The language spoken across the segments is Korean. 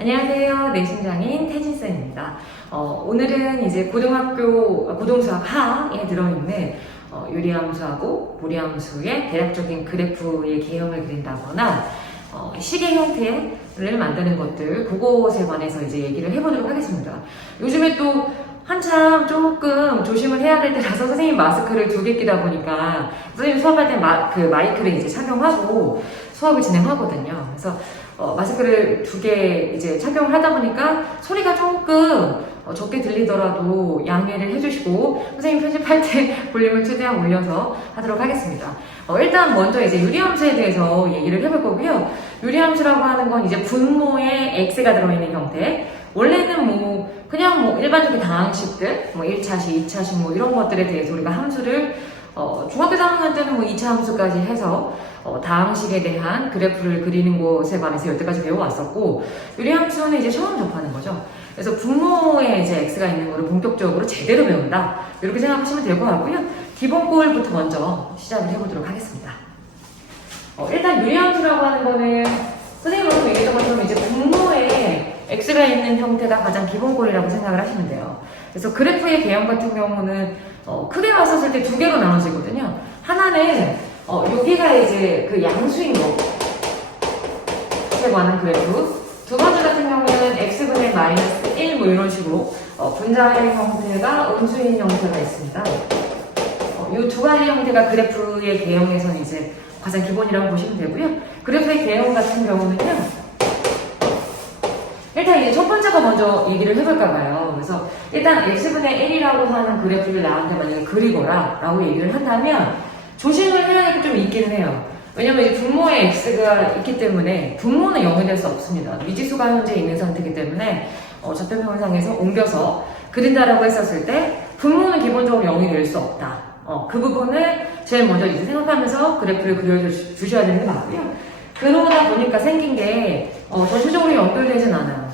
안녕하세요. 내신장인 태진쌤입니다. 오늘은 이제 고등수학 하에 들어있는 유리함수하고 무리함수의 대략적인 그래프의 개형을 그린다거나 시계 형태를 만드는 것들, 그것에 관해서 이제 얘기를 해보도록 하겠습니다. 요즘에 또 한참 조금 조심을 해야 될 때라서 선생님 마스크를 2개 끼다 보니까 선생님 수업할 때 마이크를 이제 착용하고 수업을 진행하거든요. 그래서 마스크를 2개 이제 착용을 하다 보니까 소리가 조금 적게 들리더라도 양해를 해주시고 선생님 편집할 때 볼륨을 최대한 올려서 하도록 하겠습니다. 일단 먼저 이제 유리함수에 대해서 얘기를 해볼 거고요. 유리함수라고 하는 건 이제 분모에 x가 들어있는 형태. 원래는 그냥 일반적인 다항식들, 1차식, 2차식 이런 것들에 대해서 우리가 함수를 중학교 3학년 때는 2차 함수까지 해서 다항식에 대한 그래프를 그리는 것에 관해서 여태까지 배워왔었고, 유리함수는 이제 처음 접하는 거죠. 그래서 분모에 이제 x가 있는 거를 본격적으로 제대로 배운다, 이렇게 생각하시면 될 것 같고요. 기본 골부터 먼저 시작을 해보도록 하겠습니다. 일단 유리함수라고 하는 거는 선생님으로서 얘기했던 것처럼 이제 분모에 x가 있는 형태가 가장 기본 골이라고 생각을 하시면 돼요. 그래서 그래프의 개형 같은 경우는 크게 봤었을 때 2개로 나눠지거든요. 하나는 여기가 이제 그 양수인 거에 관한 그래프. 두 번째 같은 경우에는 x분의 마이너스 1 이런 식으로 분자의 형태가 음수인 형태가 있습니다. 이 2가지 형태가 그래프의 개형에서는 이제 가장 기본이라고 보시면 되고요. 그래프의 개형 같은 경우는요, 일단 이제 첫 번째가 먼저 얘기를 해볼까 봐요. 그래서 일단 x분의 1이라고 하는 그래프를 나한테 만약에 그리거라 라고 얘기를 한다면 조심을 해야 될 게 좀 있기는 해요. 왜냐면 이제 분모에 x가 있기 때문에 분모는 0이 될 수 없습니다. 미지수가 현재 있는 상태이기 때문에 좌표평상에서 옮겨서 그린다라고 했었을 때 분모는 기본적으로 0이 될 수 없다. 그 부분을 제일 먼저 이제 생각하면서 그래프를 그려주셔야 되는 게 맞고요. 그러다 보니까 생긴 게 전체적으로 연결되진 않아요.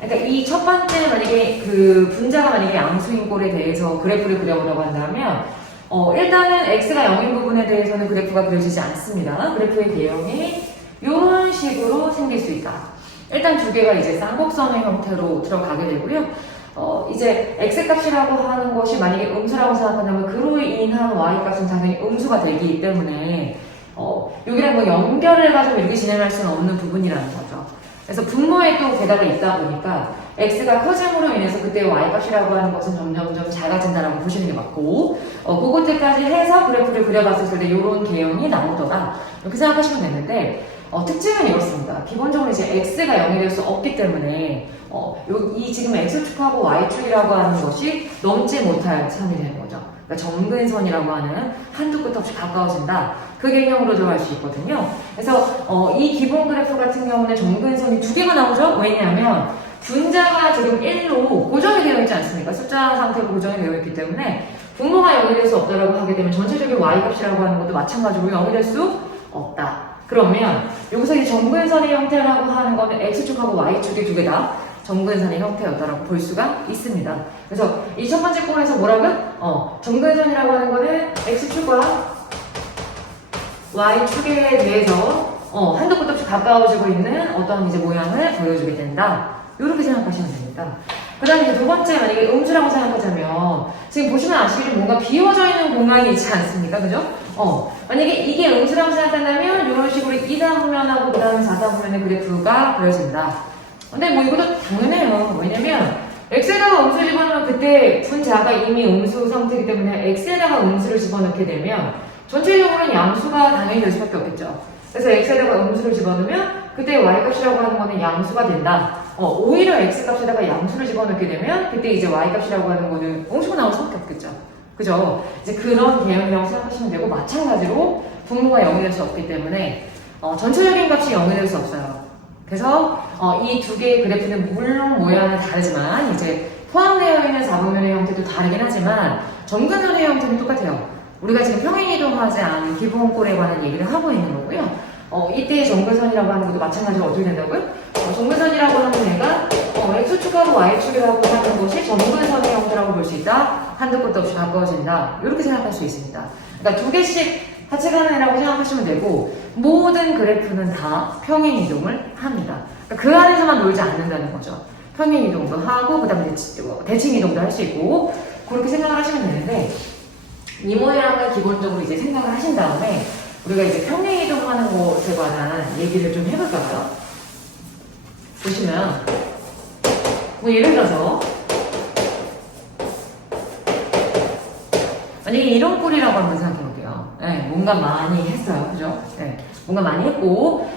그러니까 이 첫 번째 만약에 그 분자가 만약에 양수인 꼴에 대해서 그래프를 그려보려고 한다면 일단은 x가 0인 부분에 대해서는 그래프가 그려지지 않습니다. 그래프의 개형이 이런 식으로 생길 수 있다. 일단 2개가 이제 쌍곡선의 형태로 들어가게 되고요. 이제 x값이라고 하는 것이 만약에 음수라고 생각한다면 그로 인한 y값은 당연히 음수가 되기 때문에 여기랑 연결을 해가지고 이렇게 진행할 수는 없는 부분이라는 거죠. 그래서 분모에 또 개다가 있다 보니까 x가 커짐으로 인해서 그때 y값이라고 하는 것은 점점점 작아진다라고 보시는 게 맞고, 그것들까지 해서 그래프를 그려봤을 때 이런 개형이 나오더라, 이렇게 생각하시면 되는데, 특징은 이렇습니다. 기본적으로 이제 x가 0이 될 수 없기 때문에 이 지금 x축하고 y축이라고 하는 것이 넘지 못할 선이 되는 거죠. 그러니까 정근선이라고 하는 한두 끝 없이 가까워진다, 그 개념으로 들어갈 수 있거든요. 그래서 이 기본 그래프 같은 경우는 정근선이 2개가 나오죠. 왜냐하면 분자가 지금 1로 고정이 되어 있지 않습니까? 숫자 상태로 고정이 되어 있기 때문에 분모가 0이 될 수 없다라고 하게 되면 전체적인 y값이라고 하는 것도 마찬가지로 0이 될 수 없다. 그러면 여기서 이 정근선의 형태라고 하는 거는 x축하고 y축이 2개다 정근선의 형태였다라고 볼 수가 있습니다. 그래서 이 첫 번째 꼴에서 뭐라고요? 정근선이라고 하는 거는 x축과 y축에 대해서 한도 끝도 없이 가까워지고 있는 어떤 이제 모양을 보여주게 된다, 이렇게 생각하시면 됩니다. 그 다음에 이제 두 번째, 만약에 음수라고 생각하자면 지금 보시면 아시겠지만 뭔가 비워져 있는 공간이 있지 않습니까? 그죠? 만약에 이게 음수라고 생각한다면 이런 식으로 2사분면하고 그 다음에 4사분면의 그래프가 그려진다. 근데 이것도 당연해요. 왜냐면 x에다가 음수를 집어넣으면 그때 분자가 이미 음수 상태이기 때문에 x에다가 음수를 집어넣게 되면 전체적으로는 양수가 당연히 될 수밖에 없겠죠. 그래서 x에다가 음수를 집어넣으면 그때 y값이라고 하는 거는 양수가 된다. 오히려 x값에다가 양수를 집어넣게 되면 그때 이제 y값이라고 하는 거는 음수가 나올 수밖에 없겠죠. 그죠? 이제 그런 개념이라고 생각하시면 되고, 마찬가지로 분모가 0이 될 수 없기 때문에 전체적인 값이 0이 될 수 없어요. 그래서 이 2개의 그래프는 물론 모양은 다르지만 이제 포함되어 있는 4분면의 형태도 다르긴 하지만 정근선의 형태는 똑같아요. 우리가 지금 평행이동하지 않은 기본꼴에 관한 얘기를 하고 있는 거고요. 이때의 정근선이라고 하는 것도 마찬가지로 어떻게 된다고요? 정근선이라고 하는 애가 x축하고 y축이라고 하는 것이 정근선의 형태라고 볼 수 있다. 한도 끝도 없이 가까워진다, 이렇게 생각할 수 있습니다. 그러니까 2개씩 같이 가는 애라고 생각하시면 되고, 모든 그래프는 다 평행 이동을 합니다. 그 안에서만 놀지 않는다는 거죠. 평행 이동도 하고 그 다음에 대칭 이동도 할 수 있고 그렇게 생각을 하시면 되는데 이 모양을 기본적으로 이제 생각을 하신 다음에 우리가 이제 평행 이동하는 것에 관한 얘기를 좀 해볼까요? 보시면 뭐 예를 들어서 만약에 이런 꼴이라고 한번 생각해볼게요. 네, 뭔가 많이 했어요. 그죠? 네, 뭔가 많이 했고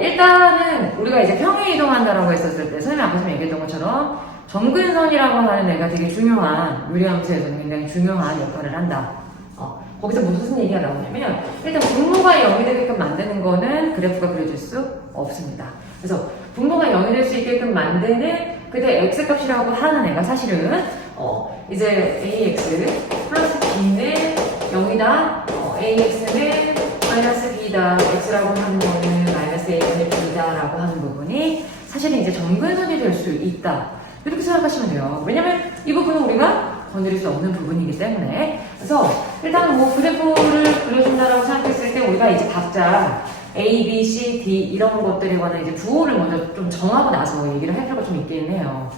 일단은 우리가 이제 평행 이동한다라고 했었을 때 선생님이 앞에서 얘기했던 것처럼 점근선이라고 하는 애가 되게 중요한 유리함수에서는 굉장히 중요한 역할을 한다. 거기서 무슨 얘기가 나오냐면 일단 분모가 0이 되게끔 만드는 거는 그래프가 그려질 수 없습니다. 그래서 분모가 0이 될 수 있게끔 만드는 그때 x값이라고 하는 애가 사실은 이제 ax 플러스 b는 0이다 ax는 마이너스 b다 x라고 하는 거는 마이너스 a분의 b다 라고 하는 부분이 사실은 이제 점근선이 될 수 있다 이렇게 생각하시면 돼요. 왜냐면 이 부분은 우리가 건드릴 수 없는 부분이기 때문에. 그래서 일단 뭐 그래프를 그려준다라고 생각했을 때 우리가 이제 각자 A, B, C, D 이런 것들에 관한 이제 부호를 먼저 좀 정하고 나서 얘기를 할 필요가 좀 있긴 해요.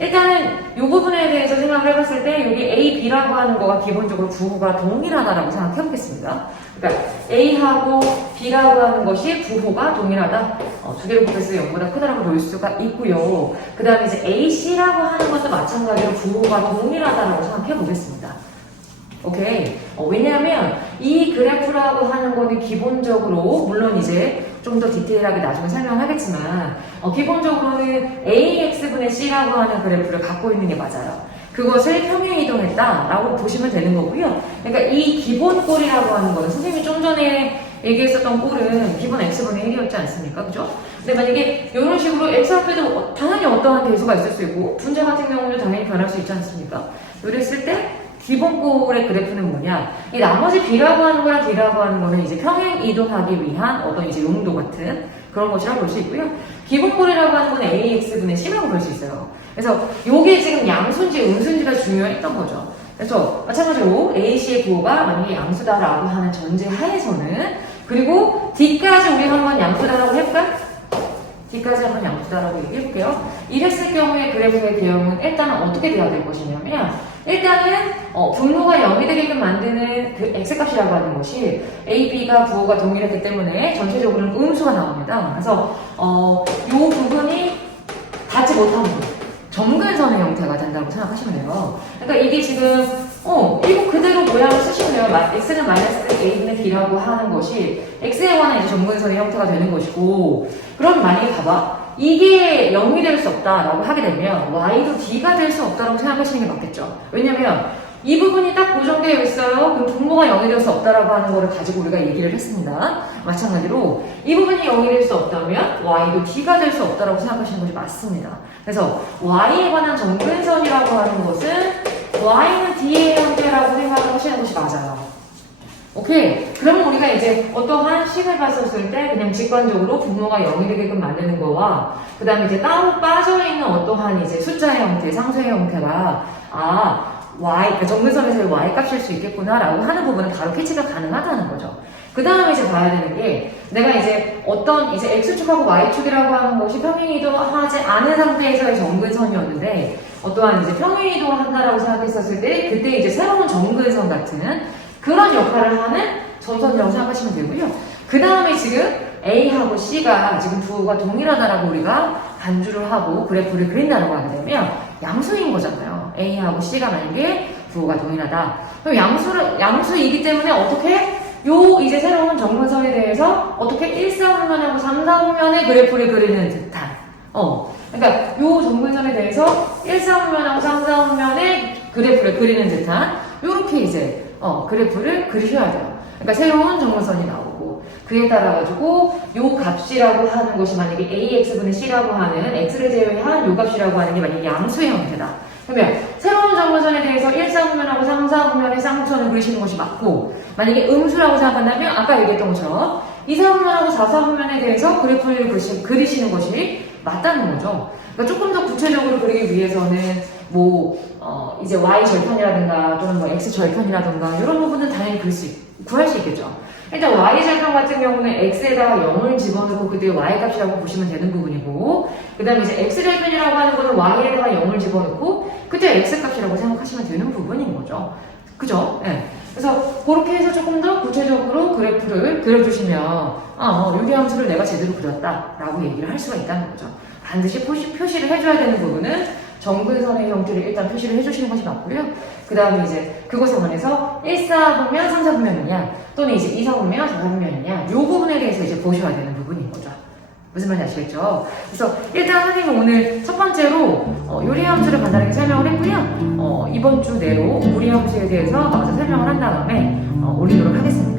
일단은 이 부분에 대해서 생각을 해봤을 때 여기 A, B라고 하는 거가 기본적으로 부호가 동일하다라고 생각해 보겠습니다. 그러니까 A하고 B라고 하는 것이 부호가 동일하다. 두 개를 곱했을 때 0보다 크다라고 볼 수가 있고요. 그 다음에 이제 AC라고 하는 것도 마찬가지로 부호가 동일하다라고 생각해 보겠습니다. 오케이. 왜냐하면 이 그래프라고 하는 거는 기본적으로 물론 이제 좀 더 디테일하게 나중에 설명을 하겠지만 기본적으로는 AX분의 C라고 하는 그래프를 갖고 있는 게 맞아요. 그것을 평행 이동했다라고 보시면 되는 거고요. 그러니까 이 기본 꼴이라고 하는 거는 선생님이 좀 전에 얘기했었던 꼴은 기본 X분의 1이었지 않습니까? 그죠? 근데 만약에 이런 식으로 X 앞에도 당연히 어떠한 대수가 있을 수 있고 분자 같은 경우는 당연히 변할 수 있지 않습니까? 이랬을 때 기본 꼴의 그래프는 뭐냐? 이 나머지 B라고 하는 거랑 D라고 하는 거는 이제 평행 이동하기 위한 어떤 이제 용도 같은 그런 것이라고 볼 수 있고요. 기본 꼴이라고 하는 거는 AX분의 C라고 볼 수 있어요. 그래서 이게 지금 양수인지 음수인지가 중요했던 거죠. 그래서 마찬가지로 AC의 부호가 만약에 양수다라고 하는 전제 하에서는 그리고 D까지 우리 한번 양수다라고 해볼까? D까지 한번 양수다라고 얘기해볼게요. 이랬을 경우에 그래프의 개형은 일단은 어떻게 돼야 될 것이냐면 일단은 분모가 0이 되게끔 만드는 그 x값이라고 하는 것이 a, b가 부호가 동일했기 때문에 전체적으로는 음수가 나옵니다. 그래서 이 부분이 닿지 못하는 부분 점근선의 형태가 된다고 생각하시면 돼요. 그러니까 이게 지금 이거 그대로 모양을 쓰시면 x는 마이너스 a분의 b라고 하는 것이 x에 관한 이제 점근선의 형태가 되는 것이고 그럼 만약에 봐봐 이게 0이 될 수 없다라고 하게 되면 y도 d가 될 수 없다라고 생각하시는 게 맞겠죠. 왜냐면 이 부분이 딱 고정되어 있어요. 그럼 분모가 0이 될 수 없다라고 하는 거를 가지고 우리가 얘기를 했습니다. 마찬가지로 이 부분이 0이 될 수 없다면 y도 d가 될 수 없다라고 생각하시는 것이 맞습니다. 그래서 y에 관한 점근선이라고 하는 것은 y는 d의 형태라고 생각을 하시는 것이 맞아요. 오케이. 그러면 우리가 이제 어떠한 식을 봤었을 때 그냥 직관적으로 분모가 0이 되게끔 만드는 거와 그 다음에 이제 따로 빠져있는 어떠한 이제 숫자의 형태, 상수의 형태가 y, 그러니까 점근선에서의 y 값일 수 있겠구나라고 하는 부분은 바로 캐치가 가능하다는 거죠. 그 다음에 이제 봐야 되는 게 내가 이제 어떤 이제 x축하고 y축이라고 하는 것이 평행 이동하지 않은 상태에서의 점근선이었는데 어떠한 이제 평행 이동을 한다라고 생각했었을 때 그때 이제 새로운 점근선 같은 그런 역할을 하는 점선이라고 생각하시면 되고요. 그 다음에 지금 A하고 C가 지금 부호가 동일하다라고 우리가 간주를 하고 그래프를 그린다라고 하게 되면 양수인 거잖아요. A하고 C가 만약에 부호가 동일하다. 그럼 양수이기 때문에 어떻게 요 이제 새로운 점근선에 대해서 어떻게 1사분면하고 3사분면의 그래프를 그리는 듯한 그러니까 요 점근선에 대해서 1사분면하고 3사분면의 그래프를 그리는 듯한 요렇게 이제 그래프를 그리셔야 돼요. 그러니까 새로운 점근선이 나오고 그에 따라 가지고 요 값이라고 하는 것이 만약에 AX분의 C라고 하는 X를 제외한 요 값이라고 하는 게 만약에 양수의 형태다. 그러면 새로운 점근선에 대해서 1사분면하고 3사분면의 쌍수선을 그리시는 것이 맞고 만약에 음수라고 생각한다면 아까 얘기했던 것처럼 2사분면하고 4사분면에 대해서 그래프를 그리시는 것이 맞다는 거죠. 그러니까 조금 더 구체적으로 그리기 위해서는 이제 Y 절편이라든가 또는 X 절편이라든가 이런 부분은 당연히 구할 수 있겠죠. 일단 y절편 같은 경우는 x에다가 0을 집어넣고 그때 y값이라고 보시면 되는 부분이고, 그 다음에 이제 x절편이라고 하는 거는 y에다가 0을 집어넣고 그때 x값이라고 생각하시면 되는 부분인 거죠. 그죠? 네. 그래서 그렇게 해서 조금 더 구체적으로 그래프를 그려주시면 유리함수를 내가 제대로 그렸다라고 얘기를 할 수가 있다는 거죠. 반드시 표시를 해줘야 되는 부분은 정근선의 형태를 일단 표시를 해주시는 것이 맞고요. 그 다음에 이제 그것에 관해서 1사분면 3사분면이냐 또는 이제 2사분면 4사분면이냐 이 부분에 대해서 이제 보셔야 되는 부분인 거죠. 무슨 말인지 아시겠죠? 그래서 일단 선생님은 오늘 첫 번째로 요리함수를 간단하게 설명을 했고요. 이번 주 내로 무리함수에 대해서 설명을 한 다음에 올리도록 하겠습니다.